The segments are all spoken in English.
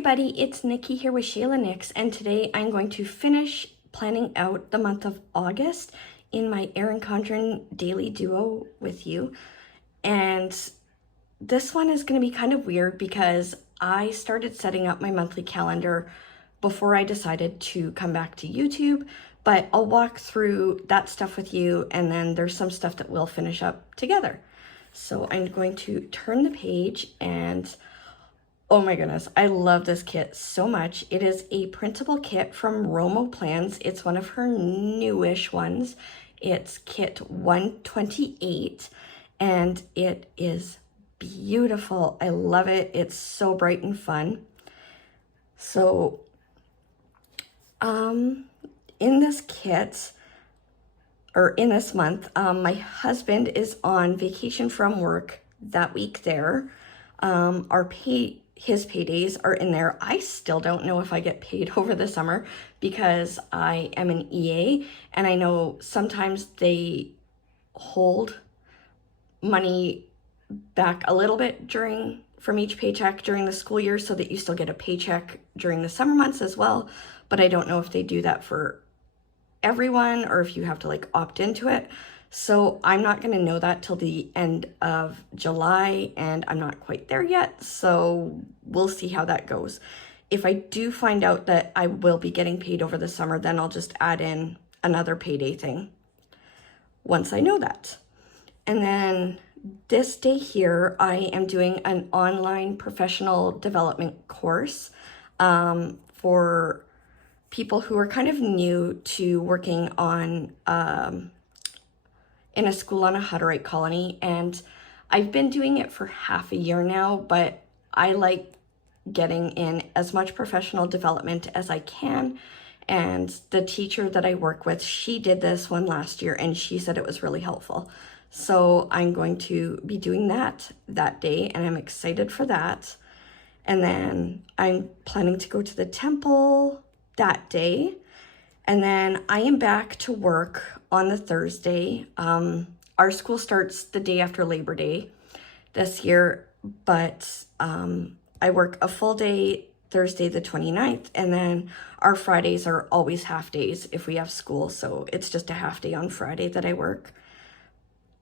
everybody, it's Nikki here with Shayla Nix, and today I'm going to finish planning out the month of August in my Erin Condren Daily Duo with you. And this one is going to be kind of weird because I started setting up my monthly calendar before I decided to come back to YouTube, but I'll walk through that stuff with you, and then there's some stuff that we'll finish up together. So I'm going to turn the page, and oh my goodness, I love this kit so much. It is a printable kit from RomoPlans. It's one of her newish ones. It's kit 128, and it is beautiful. I love it. It's so bright and fun. So, in this kit, or in this month, my husband is on vacation from work that week there. His paydays are in there. I still don't know if I get paid over the summer because I am an EA, and I know sometimes they hold money back a little bit from each paycheck during the school year so that you still get a paycheck during the summer months as well. But I don't know if they do that for everyone or if you have to like opt into it. So I'm not going to know that till the end of July, and I'm not quite there yet. So we'll see how that goes. If I do find out that I will be getting paid over the summer, then I'll just add in another payday thing once I know that. And then this day here, I am doing an online professional development course for people who are kind of new to working on in a school on a Hutterite colony, and I've been doing it for half a year now, but I like getting in as much professional development as I can. And the teacher that I work with, she did this one last year, and she said it was really helpful. So I'm going to be doing that day, and I'm excited for that. And then I'm planning to go to the temple that day. And then I am back to work on the Thursday. Our school starts the day after Labor Day this year, but I work a full day Thursday the 29th, and then our Fridays are always half days if we have school. So it's just a half day on Friday that I work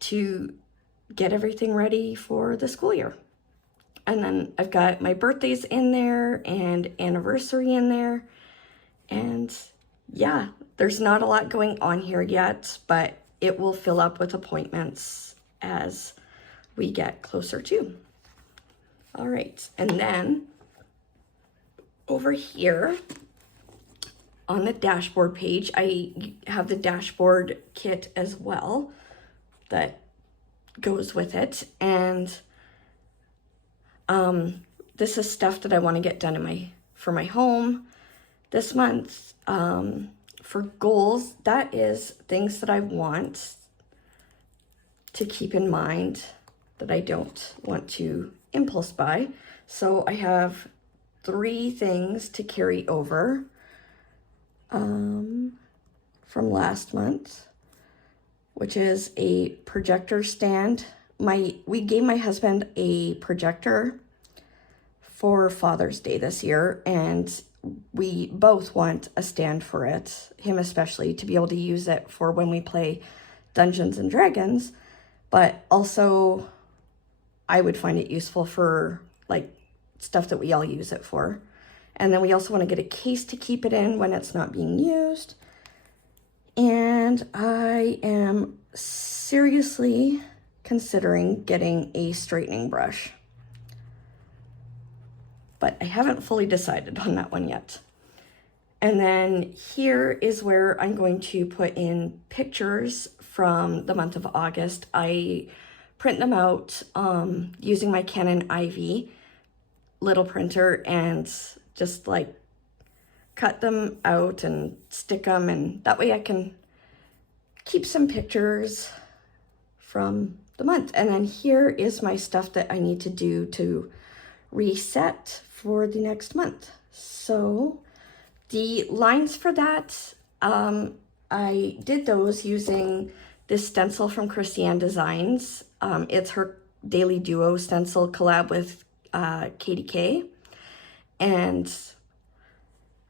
to get everything ready for the school year. And then I've got my birthdays in there and anniversary in there. And yeah, there's not a lot going on here yet, but it will fill up with appointments as we get closer to. All right, and then over here on the dashboard page, I have the dashboard kit as well that goes with it. And this is stuff that I want to get done for my home this month. For goals, that is things that I want to keep in mind that I don't want to impulse buy. So I have 3 things to carry over from last month, which is a projector stand. We gave my husband a projector for Father's Day this year, and we both want a stand for it, him especially, to be able to use it for when we play Dungeons and Dragons, but also I would find it useful for like stuff that we all use it for. And then we also want to get a case to keep it in when it's not being used. And I am seriously considering getting a straightening brush, but I haven't fully decided on that one yet. And then here is where I'm going to put in pictures from the month of August. I print them out using my Canon IV little printer, and just like cut them out and stick them, and that way I can keep some pictures from the month. And then here is my stuff that I need to do to reset for the next month. So the lines for that, I did those using this stencil from Christiane Designs. It's her Daily Duo stencil collab with KDK. And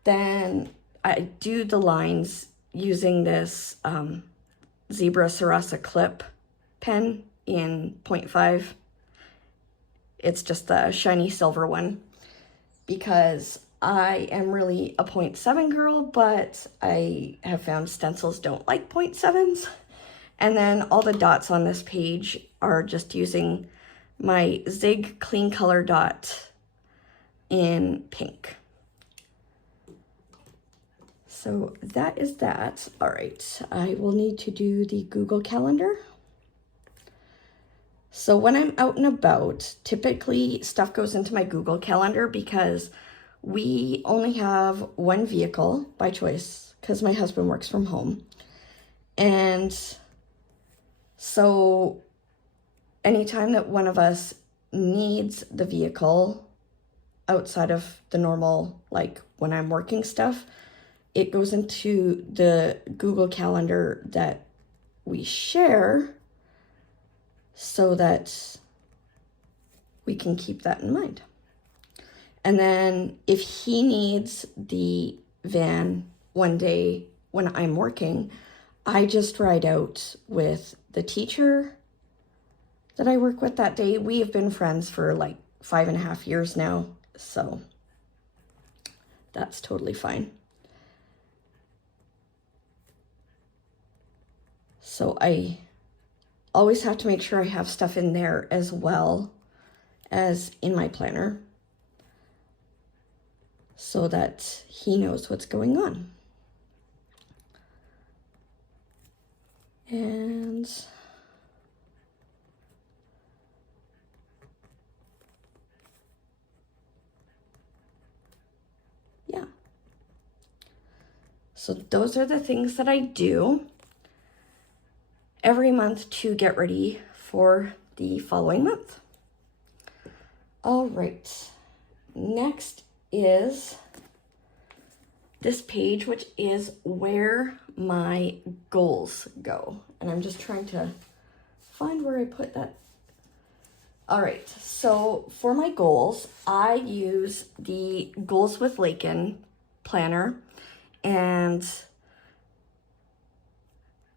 then I do the lines using this Zebra Sarasa clip pen in 0.5. It's just the shiny silver one, because I am really a 0.7 girl, but I have found stencils don't like 0.7s. And then all the dots on this page are just using my Zig Clean Color dot in pink. So that is that. All right, I will need to do the Google Calendar. So when I'm out and about, typically stuff goes into my Google Calendar because we only have one vehicle by choice because my husband works from home. And so anytime that one of us needs the vehicle outside of the normal, like when I'm working stuff, it goes into the Google Calendar that we share so that we can keep that in mind. And then if he needs the van one day when I'm working, I just ride out with the teacher that I work with that day. We have been friends for like 5.5 years now, so that's totally fine. So I always have to make sure I have stuff in there as well as in my planner so that he knows what's going on. And yeah. So those are the things that I do every month to get ready for the following month. All right, next is this page, which is where my goals go. And I'm just trying to find where I put that. All right, so for my goals, I use the Goals with Lakin planner, and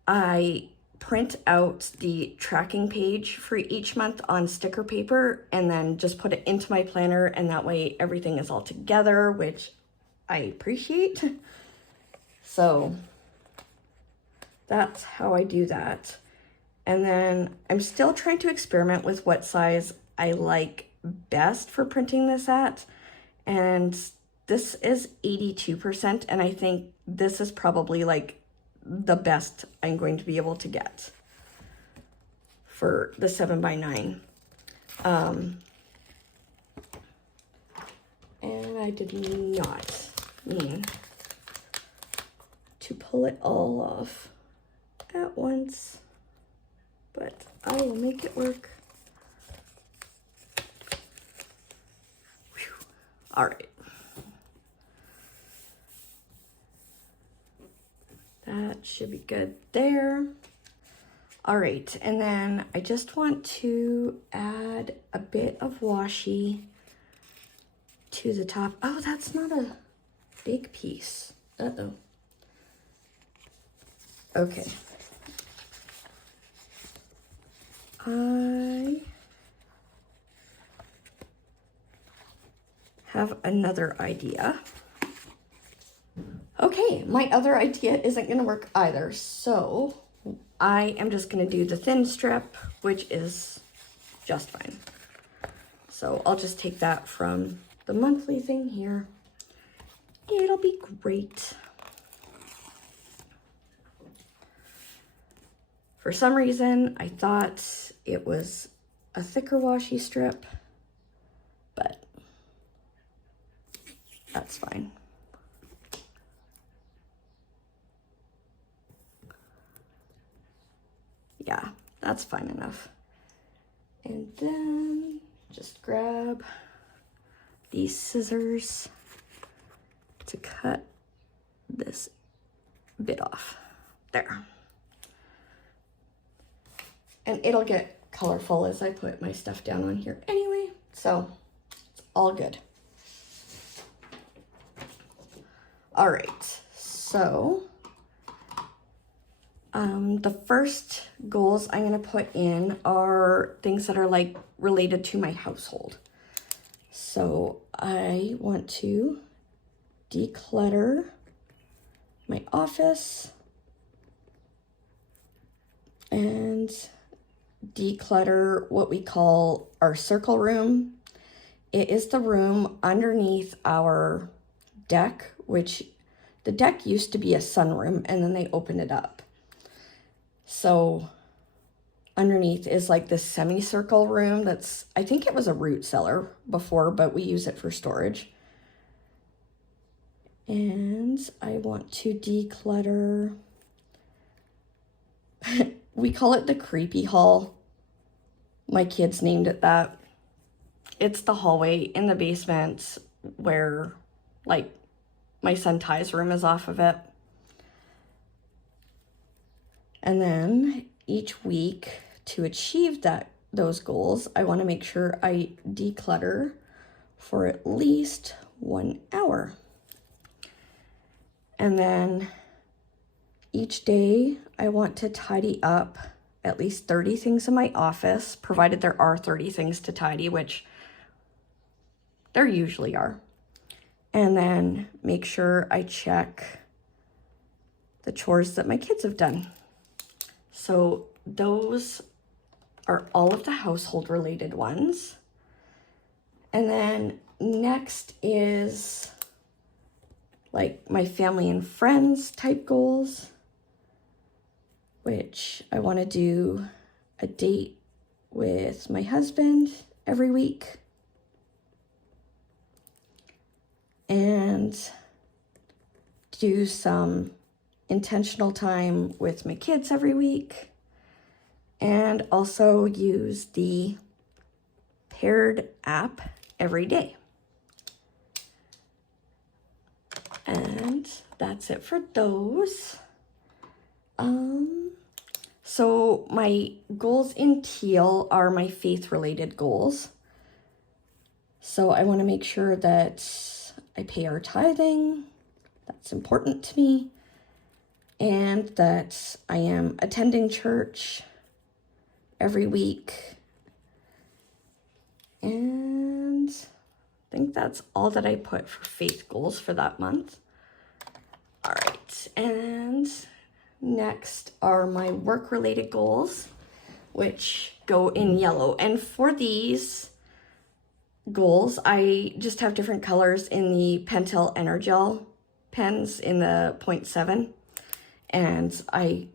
I print out the tracking page for each month on sticker paper and then just put it into my planner, and that way everything is all together, which I appreciate. So that's how I do that. And then I'm still trying to experiment with what size I like best for printing this at. And this is 82%, and I think this is probably like the best I'm going to be able to get for the 7x9. And I did not mean to pull it all off at once, but I will make it work. Whew. All right. That should be good there. All right, and then I just want to add a bit of washi to the top. Oh, that's not a big piece. Uh-oh. Okay. I have another idea. Okay, my other idea isn't gonna work either, so I am just gonna do the thin strip, which is just fine. So I'll just take that from the monthly thing here. It'll be great. For some reason, I thought it was a thicker washi strip, but that's fine. Yeah, that's fine enough. And then just grab these scissors to cut this bit off. There. And it'll get colorful as I put my stuff down on here anyway, so it's all good. All right, so the first goals I'm going to put in are things that are like related to my household. So I want to declutter my office and declutter what we call our circle room. It is the room underneath our deck, which the deck used to be a sunroom and then they opened it up. So underneath is like this semicircle room that's, I think it was a root cellar before, but we use it for storage. And I want to declutter, we call it the creepy hall. My kids named it that. It's the hallway in the basement where like my son Ty's room is off of it. And then each week to achieve those goals, I want to make sure I declutter for at least 1 hour. And then each day I want to tidy up at least 30 things in my office, provided there are 30 things to tidy, which there usually are. And then make sure I check the chores that my kids have done. So those are all of the household related ones. And then next is like my family and friends type goals, which I want to do a date with my husband every week and do some intentional time with my kids every week, and also use the paired app every day. And that's it for those. So my goals in teal are my faith related goals. So I want to make sure that I pay our tithing. That's important to me. And that I am attending church every week. And I think that's all that I put for faith goals for that month. All right, and next are my work-related goals, which go in yellow. And for these goals, I just have different colors in the Pentel Energel pens in the 0.7. And I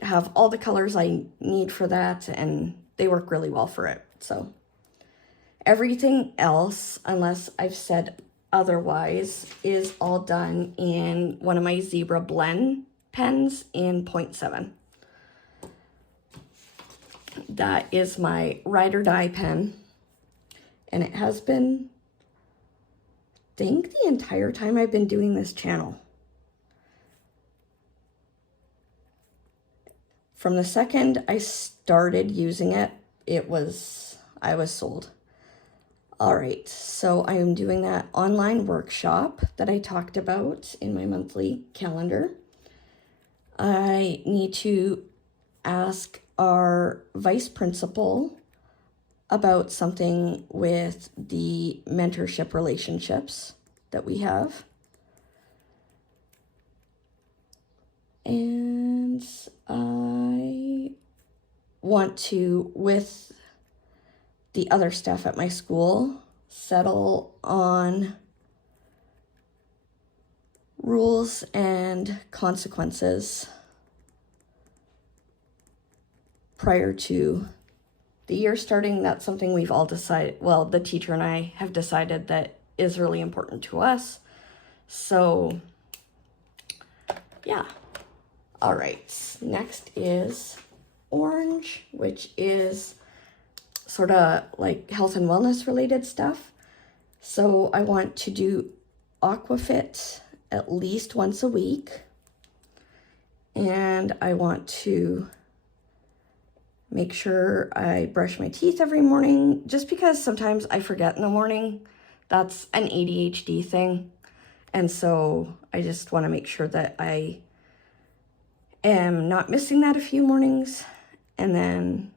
have all the colors I need for that, and they work really well for it. So everything else, unless I've said otherwise, is all done in one of my Zebra Blend pens in 0.7. That is my ride or die pen, and it has been, I think, the entire time I've been doing this channel. From the second I started using it, I was sold. All right, so I am doing that online workshop that I talked about in my monthly calendar. I need to ask our vice principal about something with the mentorship relationships that we have. And I want to, with the other staff at my school, settle on rules and consequences prior to the year starting. That's something we've all decided, well, the teacher and I have decided that is really important to us. So yeah. All right, next is orange, which is sort of like health and wellness related stuff. So I want to do Aquafit at least once a week. And I want to make sure I brush my teeth every morning, just because sometimes I forget in the morning. That's an ADHD thing. And so I just want to make sure that I am not missing that a few mornings, and then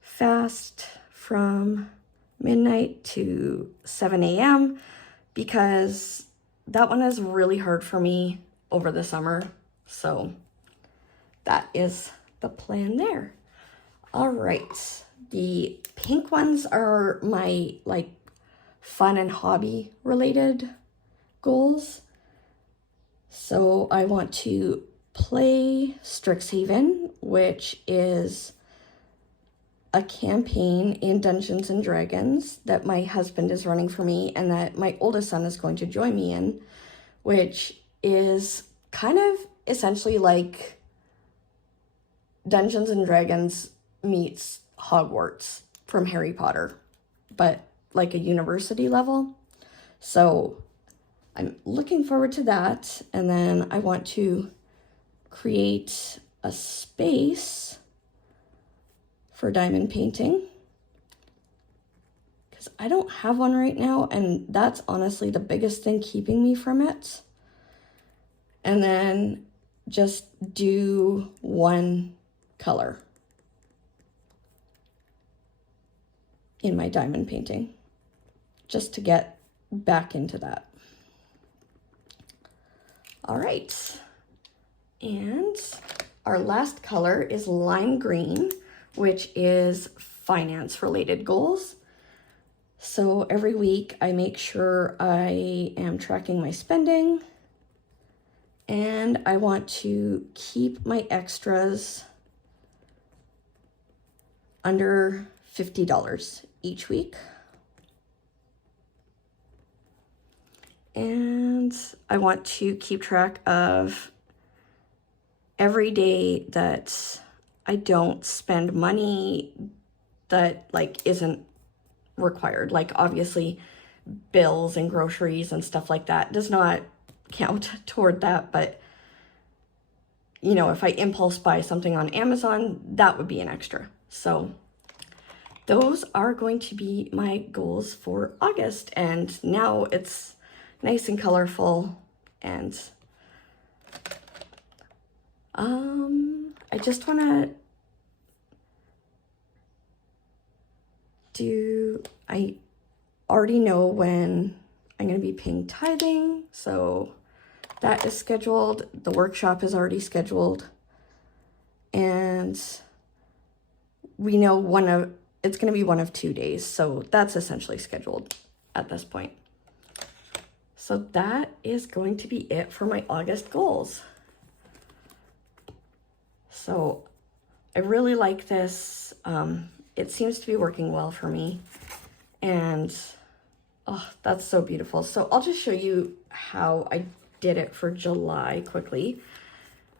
fast from midnight to 7 a.m. because that one is really hard for me over the summer. So that is the plan there. All right, the pink ones are my like fun and hobby related goals. So I want to play Strixhaven, which is a campaign in Dungeons and Dragons that my husband is running for me and that my oldest son is going to join me in, which is kind of essentially like Dungeons and Dragons meets Hogwarts from Harry Potter, but like a university level. So I'm looking forward to that. And then I want to create a space for diamond painting because I don't have one right now, and that's honestly the biggest thing keeping me from it. And then just do one color in my diamond painting just to get back into that. All right, and our last color is lime green, which is finance related goals. So every week I make sure I am tracking my spending, and I want to keep my extras under $50 each week. And I want to keep track of every day that I don't spend money that like isn't required. Like obviously bills and groceries and stuff like that does not count toward that, but you know, if I impulse buy something on Amazon, that would be an extra. So those are going to be my goals for August, and now it's nice and colorful, and I just want to I already know when I'm going to be paying tithing, so that is scheduled. The workshop is already scheduled, and we know it's going to be one of 2 days, so that's essentially scheduled at this point. So that is going to be it for my August goals. So I really like this. It seems to be working well for me, and oh, that's so beautiful. So I'll just show you how I did it for July quickly.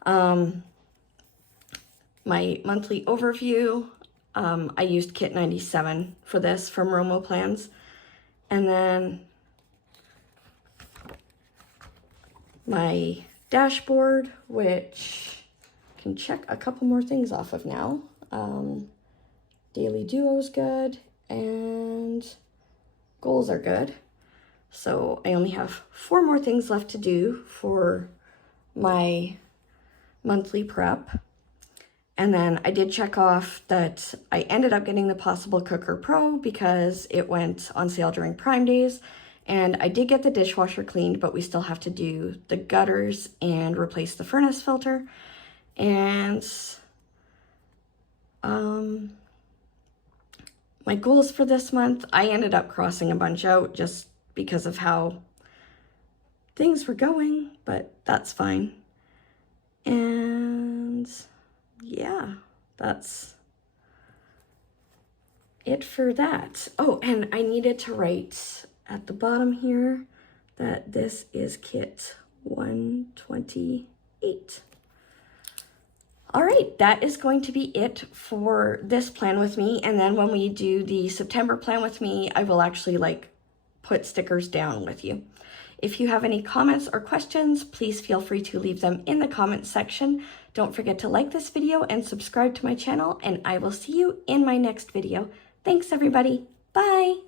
My monthly overview, I used kit 97 for this from RomoPlans, and then my dashboard, which I can check a couple more things off of now. Daily Duo is good, and goals are good. So I only have 4 more things left to do for my monthly prep. And then I did check off that I ended up getting the Possible Cooker Pro because it went on sale during Prime Days. And I did get the dishwasher cleaned, but we still have to do the gutters and replace the furnace filter. And my goals for this month, I ended up crossing a bunch out just because of how things were going, but that's fine. And yeah, that's it for that. Oh, and I needed to write at the bottom here that this is kit 128. All right, that is going to be it for this plan with me. And then when we do the September plan with me, I will actually like put stickers down with you. If you have any comments or questions, please feel free to leave them in the comments section. Don't forget to like this video and subscribe to my channel, and I will see you in my next video. Thanks everybody. Bye.